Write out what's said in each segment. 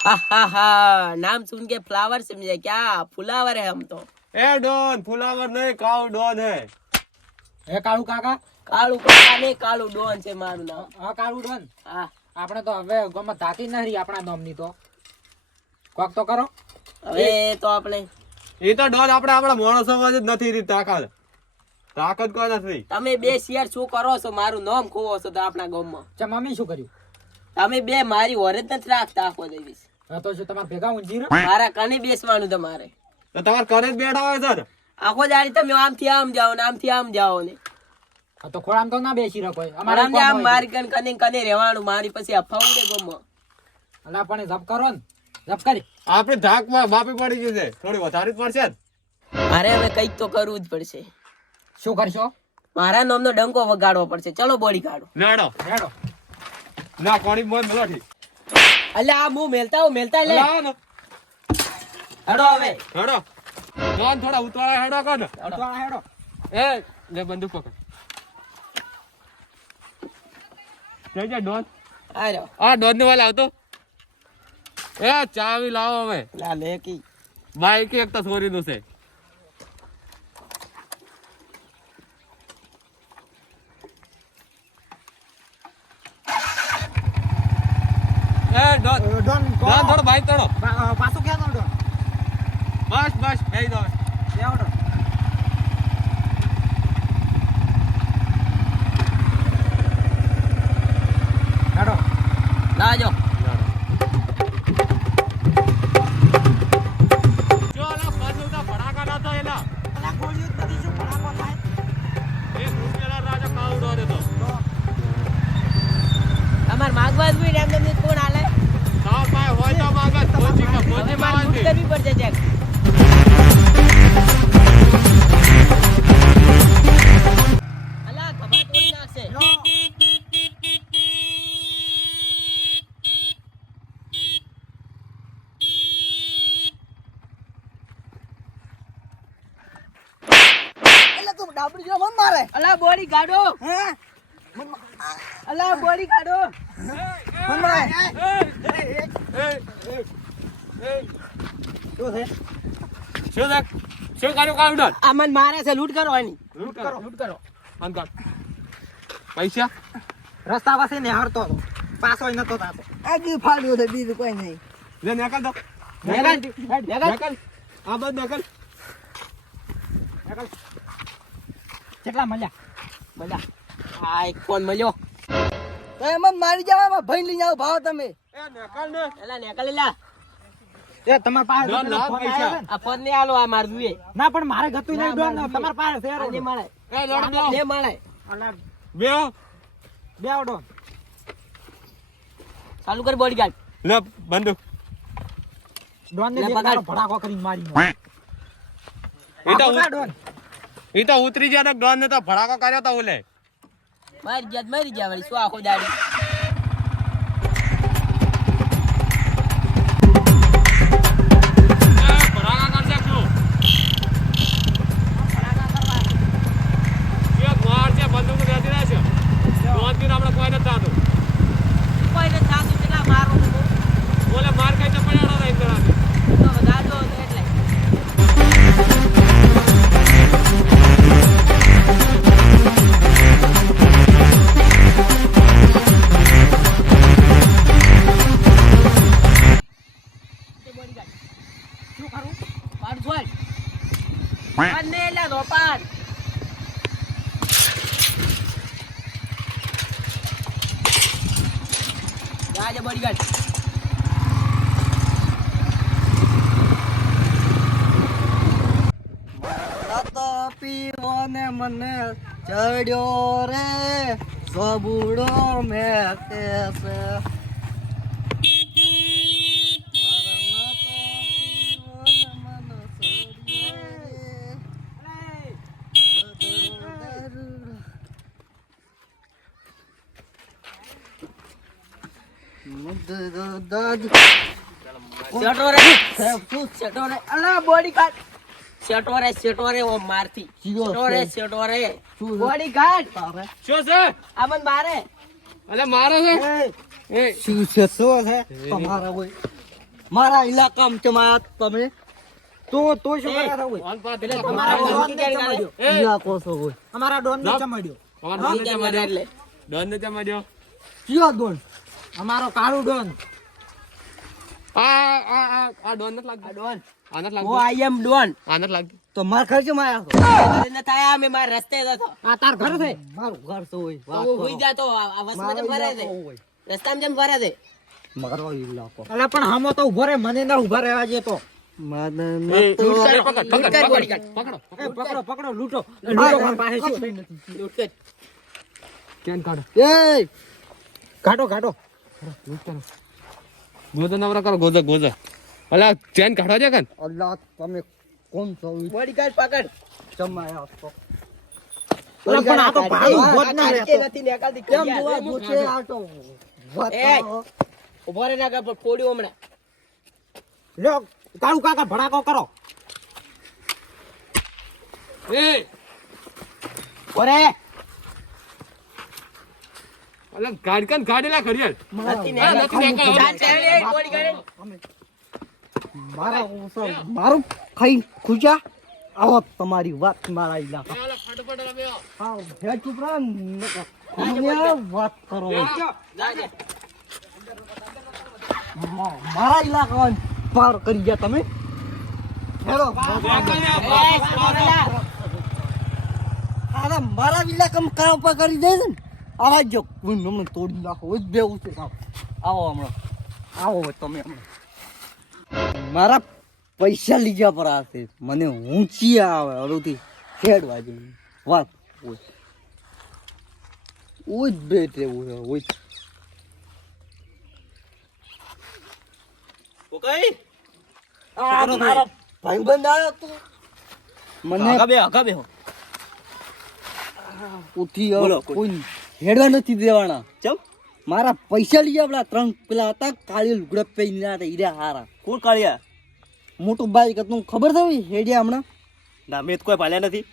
हा हा हा नाम सुन के फ्लावर समझे क्या फुलावर है हम तो એ ડોન ફુલાવર નહીં કાવ ડોન હે હે કાળુ કાકા કાળું કાકા ને કાળું ડોન છે મારું નામ હા કાળુ ડોન હા આપણે તો હવે ગમે તાકી ન રહી આપણા નામની તો કોક તો કરો હવે તો આપણે એ તો ડોન આપણે આપણા માણસોમાં જ નથી રહી તાકાત તાકાત કોઈ નથી તમે બે શેર શું કરો છો મારું નામ ખોવો છો તો આપણા ગામમાં ચા મમ્મી શું કર્યું તમે બે મારી ઓરે જ નથી રાખતા આખો દિવસ હા તો શું તમારે ભેગા ઊંઝી? મારા કને બેસવાનું તમારે. તો તમારે ઘરે જ બેઠા હોય ને આખો દાડી તમે આમથી આમ જાઓ ને આમથી આમ જાઓ ને. હા તો ખોળામ તો ના બેસી અમારે આમ મારી કને કને કને રહેવાનું મારી પછી અફવા અલા પણ જપ કરો ને. જપ કરી. આપણે ધાક માફી પડી ગયું છે. થોડી વધારે પડશે હવે કંઈક તો કરવું જ પડશે. શું કરશો? મારા નામનો ડંકો વગાડવો પડશે. ચલો બોડી કાઢો. નાડો. હેડો ના કોણી બંધ નથી. અલ્યા આ હું મેલતા હું મેલતા લે. હેડો ને હડો હવે. હેડો. જોન થોડા ઉતવાળા હેડો ને અટવાળા હેડો. એ લે બંદૂક પકડ. જઈ જા ડોન. આ રહ્યો. આ ડોન ને વાલા આવતો. એ ચાવી લાવો હવે. લા લેકી. બાઈક એક તો છોરી નું છે એ ડોન ડોન થોડો બાઈક તળો પાછું ક્યાં ડોન બસ બસ ભાઈ દો કાઢો હે? અલા બોડી કાઢો મારે શું છે? શું કર્યું મને મારે છે લૂંટ લૂટ કરો લૂટ કરો. અંકલ પૈસા? રસ્તા પાસે ને હારતો હતો. પાછો નતો થાતો. આગળ ફાડ્યું છે બીજું કોઈ નહીં. લે નકલ દો નેગલ. નકલ આ બધ નકલ કેટલા મળ્યા? બધા આ એક ફોન મળ્યો. તો એમાં મારી જવામાં ભાઈ લઈને આવો ભાવ તમે. એ નકલ ને. એલા નેકલ એલા એ તમારા પાસે ડોન? આ ફોન ને આલો આ માર જોઈએ ના પણ મારે ગતું નહીં ડોન તમારા પાસે છે ને મળે. એ લોડ દો. ને મળે. અલા, બે. બે ડોન ચાલુ કર બોડી ગાર્ડ લે બંદૂક ડોન ને ભડાકો કરીને મારી એ તો ડોન એ તો ઉતરી ગયા ને ડોન ને તો ભડાકો કર્યો તો ઓલે. મારી ગયા મરી ગયા વળી, શું આખો દાડી? પાડ ને એલા ગાર્ડ તો પીવો ને મને ચડ્યો રે સબુડો મેં છે સેટો રે શું સેટો રે? અલા બોડી ગાર્ડ. સેટો રે સેટો રે ઓ મારથી સેટો રે સેટો રે. છે? Bodyguard. શું છે? આમન મારે. અલે મારે છે? એ. શું છે શું છે? તમારા હોય મારા ઇલાકામાં ચમાયા તમે. તો તો શું કર્યા હતા ઓય? તમારા ડોન ને ચમાડ્યો. ઇલાકો છો હોય અમારા ડોન ને. ચમાડ્યો. ડોન કેમ કરે એટલે? ડન ને ચમાડ્યો. કયો ડોન? અમારો કાળો ડોન. આ આ આ આ ડોન નથી લાગતો. ડોન. આ નથી ડોન. આ લાગતો. તો માર ખર્ચે મારે ન થાય, અમે મારા રસ્તે જ આ તાર ઘર છે. મારું ઘર છો ઓય. વાત હું કરો. જાતો, આ આ વસમાં જેમ ફરે છે. રસ્તામાં જેમ ફરે છે. મારો ઇલાકો અલા પણ હામો તો ઊભો રે મને ના ઊભા રહેવા જે તો. એ, પકડ, પકડ, લૂંટકારી પકડ, પકડો. એ પકડો. પકડો લૂંટો. લૂંટો પાસે લૂંટકેટ. ચેન કાઢો. ઘાટો ગોજા નવરા કરો, ગોજા, ગોજા. અલા, ચેન કાઢવા છે કાન? અલ્લા તમે કોણ છો બોડીગાર્ડ પકડ. ચમાયા છો અલા પણ આ તો ભાઈ ઊભો જ ના રહેતો નથી નીકળતી કેમ. જોવા જોશે આ તો એ! ઊભો રે ના પર ફોડ્યું હમણાં. લ્યો કાળુ કાકા ભડાકો કરો એ, ઊભો રે. અલા, ગાડી કાન, ગાડી લા, ઘડિયાળ. નથી હા, નીકળતી. નથી નીકળતી. ચાલ, ચાલ, એ બોડીગાર્ડ. મારા ઓછો મારું ખાઈ ખુશા? આવો તમારી વાત મારા અલા, હા હે ચૂપ રહો નકર. વાત કરો. જા, જા. મા- મારા ઇલાકા પાર કરી ગયા તમે. હેલો. મારા ઇલાકામાં કામ પર કરી દે છે ને. આવા જો હમણાં તોડી નાખો. જ છે. સાવ. આવો હમણાં. આવો તમે હમણાં. મારા પૈસા લીધા પર આ મને ઊંચી આવે. હળુથી ખેડવા જેવી. વાત ઓય. બેટ રહેવું છે. ઓય. જ. આ મારો ભાઈબંધ આવ્યો તું. મને ઉઠી બોલો, કોઈ હેડવા નથી દેવાના. ચમ. મારા પૈસા લઈ આપણા ત્રણ પેલા હતા કાળી લુગડા પહેરીને હતા હીરા હારા. કોણ કાળિયા? મોટું બાઈક હતું ખબર છે હેડ્યા હમણાં? ના મેં તો કોઈ પાલ્યા નથી.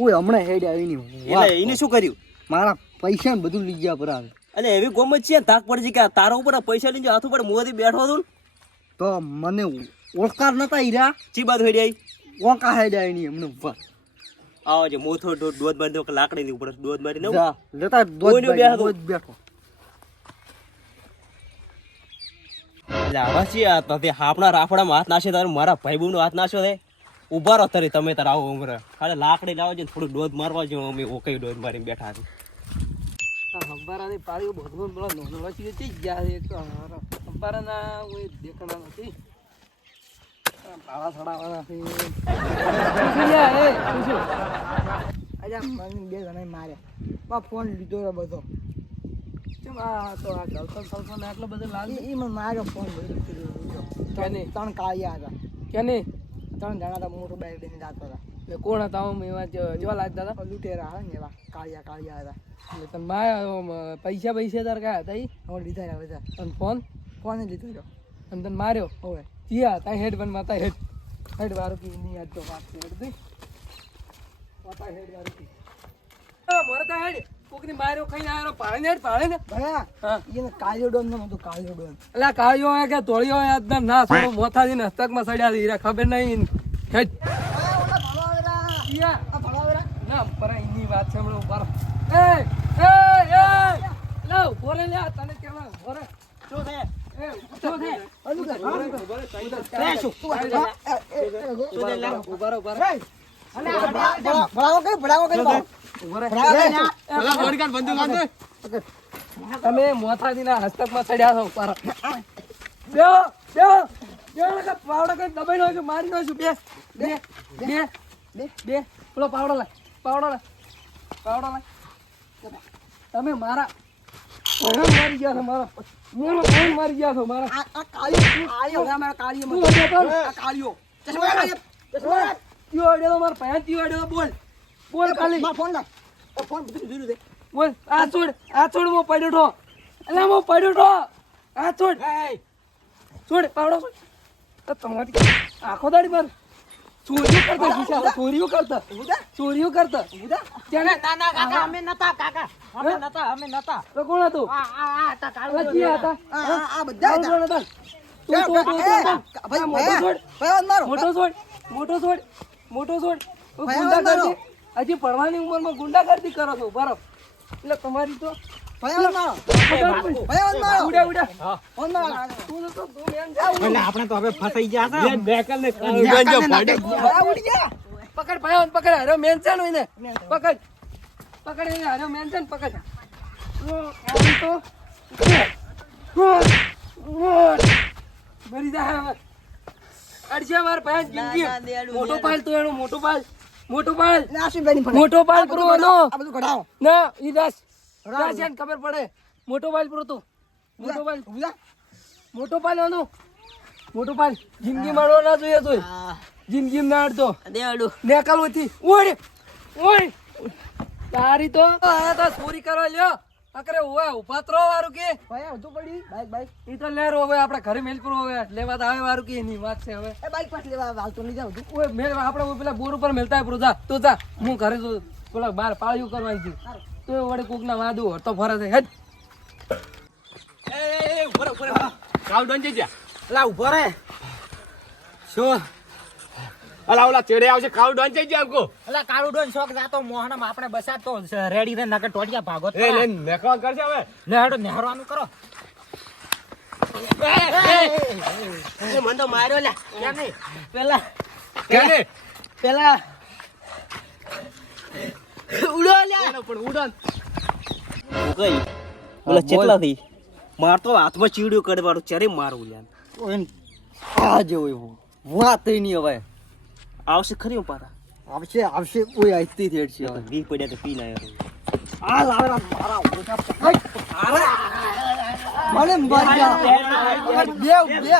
ઓય હમણાં હેડ્યા એની એને શું કર્યું? મારા પૈસા ને બધું લઈ ગયા પર આવે એટલે એવી ગોમત છે ને તાક પડી કે તારા ઉપર પૈસા લઈને હાથ ઉપર મોંથી બેઠો હતો તો મને ઓળખાર નતા હીરા ચી બાદ હેડ્યા ઓકા હેડ્યા એની હમણાં આવો જે મોથો દોધ બાંધો કે લાકડી ની ઉપર દોધ મારી જા, લેતા દોધ બેઠો. છીએ તે રાફડામાં હાથ તારે મારા ભાઈ નો હાથ નાખ્યો છે. ઊભા રહો તારે તમે તાર આવો ઉંગરે ખાલી લાકડી લાવો છે થોડું દોધ મારવા જો અમે ઓકે દોધ મારીને બેઠા છે. અંબારાની પાળીઓ બધું પેલા ગયા છે અંબારાના દેખાણા નથી. આ સડાવાના છે. અજા મને બે જણાએ માર્યા. બા ફોન લીધો રે બધો. આ તો આ ગલફન સલ્ફન બધો લાગે? એ મને માર્યો ફોન. કેને? ત્રણ કાળિયા હતા. કેને? ત્રણ જણા હતા મોટું બાઈક લઈને જતા હતા. એટલે કોણ હતા? આમ એવા જેવા લાગતા હતા? લૂંટેરા આવે ને એવા કાળિયા કાળિયા હતા. એટલે તને પૈસા પૈસા તાર કયા હતા ઈ? લીધા રહ્યા બધા અને ફોન? ફોન લીધો રહ્યો. અને તને માર્યો? હવે જીયા તા હેડ બન માતા હેડ. હેડ વારો કી ની આજ તો વાત છે હેડ દઈ માતા હેડ વારો કી મોરે તા હેડ. કોકની માર્યો ખાઈને આવ્યો પાડે ને હેડ પાડે ને ભયા હા. એને કાળિયો ડોન નો તો કાળિયો ડોન. એટલે કાળિયો આ કે તોળિયો આ આજના ના થોડો મોથાથી ને હસ્તકમાં સડ્યા છે હીરા ખબર નહીં હેડ. જીયા ના પર એની વાત છે હમણાં ઉપર. એ એ એ લે ઊભો લે તને કેવા બોલે શું છે? એ શું છે તમે મોથાજી ના હસ્તકમાં ચડ્યા છો પાવડો કઈ દબાઈ નો મારી નો છું બે બે બે બે બે પેલો પાવડો લાય પાવડો લાય પાવડો લાય તમે મારા મારી ગયા છો મારા મારો મારી ગયા છો મારા. આ કાળિયો કાળિયો અમારા કાળિયો તું તો ને? આ કાળિયો ચશ્મા કાળિયો ચશ્મા મારા પૈયા બોલ. બોલ કાલી મારો ફોન લાગ ફોન બધું છે. બોલ. આ છોડ આ છોડ મો પડ્યો ઠો. એટલે મો પડ્યો તો આ છોડ. છોડ પાવડો છોડ. તો તમારી આખો દાડી માર. ચોરીઓ કરતા ખિસ્સા ચોરીઓ કરતા? ચોરીઓ કરતા? ત્યારે ના, ના, કાકા, અમે નતા, કાકા. અમે નતા, અમે નતા. તો કોણ હતું? આ, આ, આ હતા, કાળો જી હતા. આ આ બધા હતા. કોણ હતા. ભાઈ, મોટો છોડ. ભાઈ, મારો. મોટો છોડ. મોટો છોડ. મોટો છોડ. ગુંડા કરતી હજી પડવાની ઉંમરમાં ગુંડાગર્દી કરો છો બરફ. એટલે તમારી તો આપણે તો હવે ફસાઈ ગયા. પકડ ભાઈ પકડ હરો મેન છે ને પકડ પકડ. એને. હારો મેન છે ને પકડ. મરી જા હવે. અડશે ભાઈ જિંદગી. મોટો પાલ તું એનો મોટો પાલ મોટો પાલ ને મોટો પાલ. ના ઈ દસ એને ખબર પડે? મોટો પાલ પૂરો તું. મોટો પાલ મોટો પાલ એનો મોટો પાલ જિંદગી મારવા ના જોઈએ તો જિંદગી ના અડતો દે નેકલ નેકલવતી ઓય ઓય. તારી તો આ તો ચોરી કરવા લ્યો. અકરે ઓય ઉપાત્રો વારું કે. ભાઈ, આ પડી. Bike, bike. ઈ તો લેરો હવે આપણે ઘરે મેલપુર હવે. લેવા આવે વારું કે એની વાત છે હવે. એ બાઈક પાછ લેવા આવે, હાલતો નહીં જાઉં તું. ઓય મેલ આપણે પેલા બોર ઉપર મેલતા જા. તો જા. હું ઘરે તો પેલા બાર પાળ્યું કરવાની છું. તો વડે કોક ના વાદું હરતો ફરે છે હેડ એ, એ, એ, ઊભો ઊભો રહો. કાળુડોન જઈ જા. અલા ઊભો રે શું અલા ઓલા ચેડે આવશે કાળુડોન જઈ જાય કો અલા કાળું ડોન શોખ જાતો મોહનમ આપણે બસા તો રેડી રે નકર ટોટિયા ભાગો એ લે નેકવા કરશે હવે લે હેડો નેહરવાનું કરો એ મને તો માર્યો લે કે નહીં પેલા કેને? પેલા ઉડો લે એનો પણ ઉડોન કઈ બોલે ચેટલા થઈ? માર તો હાથમાં ચીડ્યું કરવાનું ચરે મારું લ્યા. ઓય, આ જેવું એવું. વાત નહીં હવે. આવશે ખરી પાછા? આવશે આવશે કોઈ આઈતી જ હેડ છે હવે. વી પડ્યા તો પી ના આ લાવડા મારા ઓછા પકડ. મને મારી ગયા. બે બે.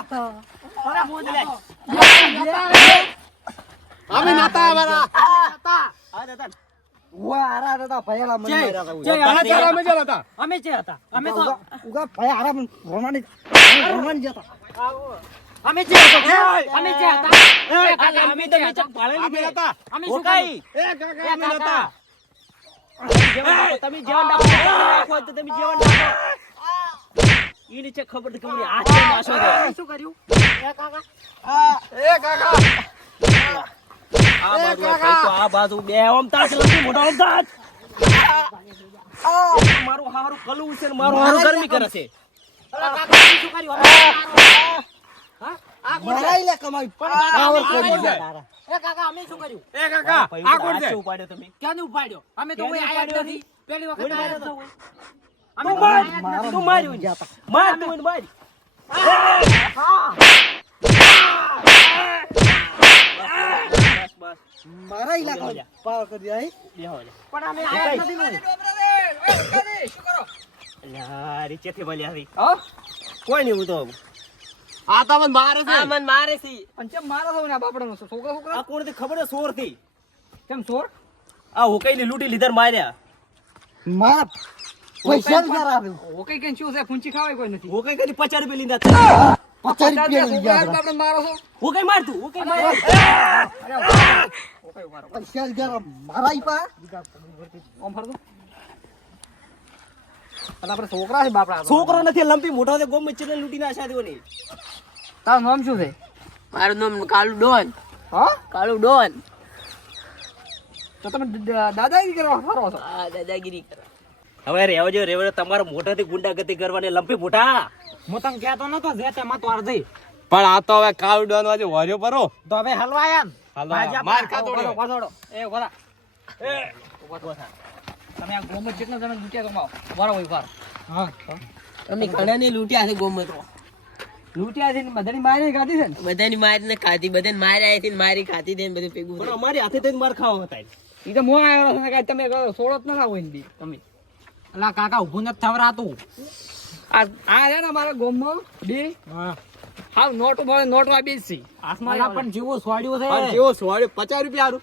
અમે નતા આવવાના. ઓય આરા દાદા ભયાલા મને માર્યા હતા ઓય. તારા ચાર અમે જ હતા. અમે જે હતા. અમે તો ઉગા ઉગા ભયા આરા મને રોમાની રોમાની જતા અમે જે હતા. અમે જે હતા. એ કાકા અમે જે હતા. અમે શું કર્યું? એ કાકા અમે નતા. તમે જેવણ નાખો તો તમે જેવણ નાખો. ઈ નીચે ખબર તો શું કર્યું એ કાકા. એ કાકા. આ બાજુ આ તો આ બાજુ બે આમ તાજ લંબી મોટો આમ તાજ! મારું હારું કલું છે ને મારું હારું ગરમી કરે છે. અલા કાકા શું કર્યું? અમે મારાય લે કમાઈ પાવર કરી દે એ કાકા અમે શું કર્યું? એ કાકા આ કોણ છે? ઉપાડ્યો તમે. ક્યાંને ઉપાડ્યો? અમે તો કોઈ આયા નથી. પહેલી વખત આયા તો અમે માર જ. તું માર્યું માર તું મારી બસ બસ કમાઈ પાવર કરી દે બેહો પણ અમે આયા નથી ને. અલ્યા રીચેથી ભલે આવી હા? કોઈ નહીં હું તો આ તો મને મારે છે. આ મને મારે છે. પણ ચમ મારા થવું ને આ બાપડાનો છોકરા છોકરા? આ કોણ ખબર છે સોરથી કેમ ચોર આ હુકાઈ ની લૂંટી લીધર માર્યા. મારા પૈસા જ ના આવે ઓ કઈ કઈ શું છે? ફૂંચી ખાવાય કોઈ નથી. હુકાઈ કરી પચાસ રૂપિયા લીધા પચાસ રૂપિયા ગયા આપણે મારો છો હુકાઈ મારતું? હુકાઈ માર. પૈસા જ ગયા મારાય પા. ઓમ ફરતો આપણે છોકરા છે બાપડા છોકરો નથી લંપી મોટો છે ગોમ ચીને લૂંટી ના આશા નહીં તારું નામ શું છે? મારું નામ કાળુ ડોન. હા? કાળુ ડોન. તો તમે દાદાગીરી કરવા ફરો છો? આ દાદાગીરી કરે. હવે રેવજો રેવજો તમારા મોઢાથી ગુંડાગતિ કરવાની લંપી મોટા હું તને કહેતો નતો જે તો અર્ધી પણ આ તો હવે કાળુડોન વાજે વર્યો પરો. તો હવે હલવાયા ને. હાલો, માર ખાતો રહ્યો. થો, ઊભા એ. ઊભા. તમે આ ગોમત જેટલા જણા લૂટ્યા કમાઓ ઊભા હોય રહો. હા. તમે ઘણા ને લૂટ્યા છે ગોમત લૂટ્યા છે ને બધાની મારી ખાધી છે ને? બધાની મારી ને ખાધી બધાને માર્યા હતી ને મારી ખાધી દે બધું ભેગું પણ અમારી હાથે તો માર ખાવા હતા એ તો મોં આવ્યો ને કાંઈ તમે સોળો જ ના હોય ને તમે. અલા કાકા ઊભું નથી થવરાતું. આ ને અમારા ગોમમાં બે હાવ નોટ મળે નોટમાં બેસ પણ જેવું સોડ્યું છે જેવો સોળે પચાસ રૂપિયા.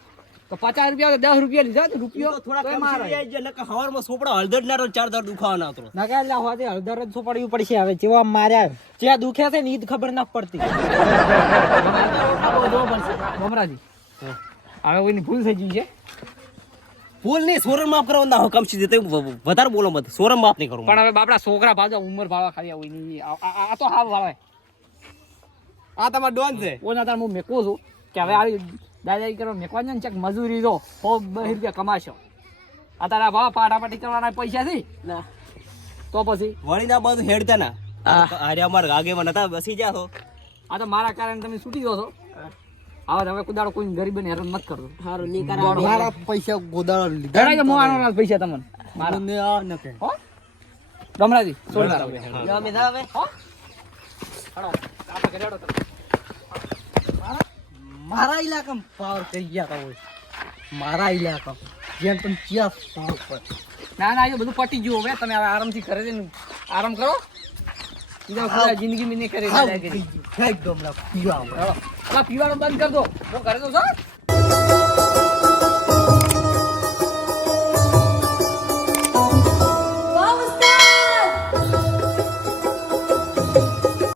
તો પચાસ રૂપિયા દસ રૂપિયા લીધા ને રૂપિયો થોડા મારે. નકર હવારમાં સોપડા હળદર ના ચાર દર દુખાવાના હતો નગર લા હોતે હળદર જ શું પડશે હવે જેવા માર્યા જ્યાં દુખે છે ને ઈ ખબર ના પડતી હવે કોઈની ભૂલ થઈ ગઈ છે ભૂલ નહીં સોરણ માફ કરવાના હુકમ છે તે વધારે બોલો મત સોરમ માફ નહીં કરું. પણ હવે બાપડા છોકરા ભાજા ઉંમર ભાવા ખાલી હોય નહીં આ તો હાવ ભાવે આ તમારો ડોન છે? ઓના તાર હું મેકું છું કે હવે આવી દાદાગીરી કરવા મેકવા ને ચેક મજૂરી દો હો બે રૂપિયા કમાશો. આ તારા ભાવ પાટાપાટી કરવાના પૈસા થી ના. તો પછી? વળી ના બધું હેડતા ના. અરે અમારા આગેવાન હતા બસી જા તો આ તો મારા કારણે તમે છૂટી દો છો. તમે કુદાડો કોઈ ગરીબને હેરાન મત હારું મારા પૈસા ગોદાળો લીધા. ધડાઈ મોવાનો ના પૈસા તમને. મારા. મને આ ન કહે. હો? ગમરાજી છોડી દો જો અમે જાવ હવે. હો? હળો આપણે ઘરે હેડો તમે. મારા? ઇલાકામાં પાવર કરી ગયા તા હોય મારા ઇલાકામાં. જેમ તમે ક્યાં પાવર પર. ના ના આયો બધું પટી ગયું હવે. તમે હવે આરામથી ઘરે જઈને આરામ કરો. જિંદગી મી નહીં કરી પીવા પીવાનું બંધ કરી દો. હું ઘરે તો છો